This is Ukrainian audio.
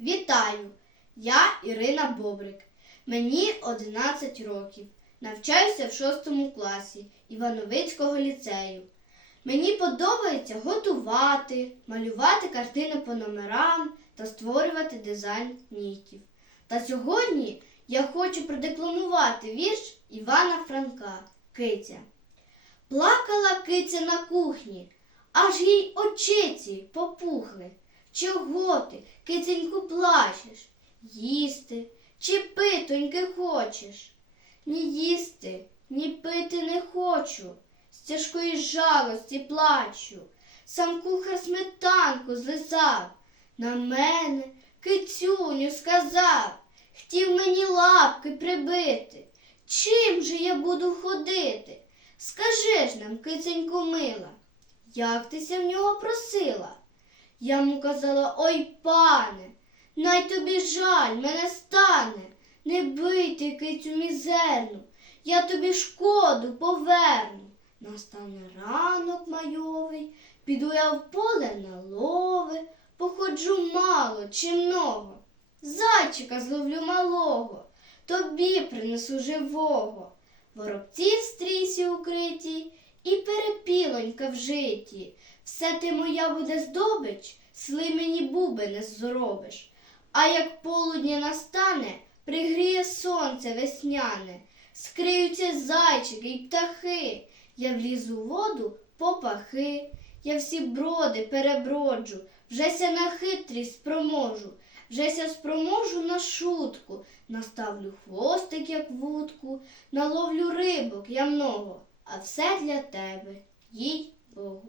Вітаю! Я Ірина Бобрик. Мені 11 років. Навчаюся в 6 класі Івановицького ліцею. Мені подобається готувати, малювати картини по номерам та створювати дизайн нігтів. Та сьогодні я хочу продекламувати вірш Івана Франка Киця. Плакала киця на кухні, аж їй очиці попухли. Чого ти, киценьку, плачеш? Їсти чи питоньки хочеш? Ні їсти, ні пити не хочу. З тяжкої жалості плачу. Сам кухар сметанку злизав. На мене кицюню сказав, хотів мені лапки прибити. Чим же я буду ходити? Скажи ж нам, киценько мила, як тися в нього просила? Я йому казала, ой пане, най тобі жаль мене стане, не бийте кицю мізерну, я тобі шкоду поверну. Настане ранок майовий, піду я в поле на лови, походжу мало чи много. Зайчика зловлю малого, тобі принесу живого. Воробці в стрісі укриті і перепілонька в житті. Все ти моя буде здобич, сли мені буби не зробиш. А як полудня настане, пригріє сонце весняне, скриються зайчики й птахи. Я влізу в воду по пахи, я всі броди переброджу, вжеся на хитрість спроможу, вжеся спроможу на шутку, наставлю хвостик, як вудку, наловлю рибок я много, а все для тебе, їй Богу.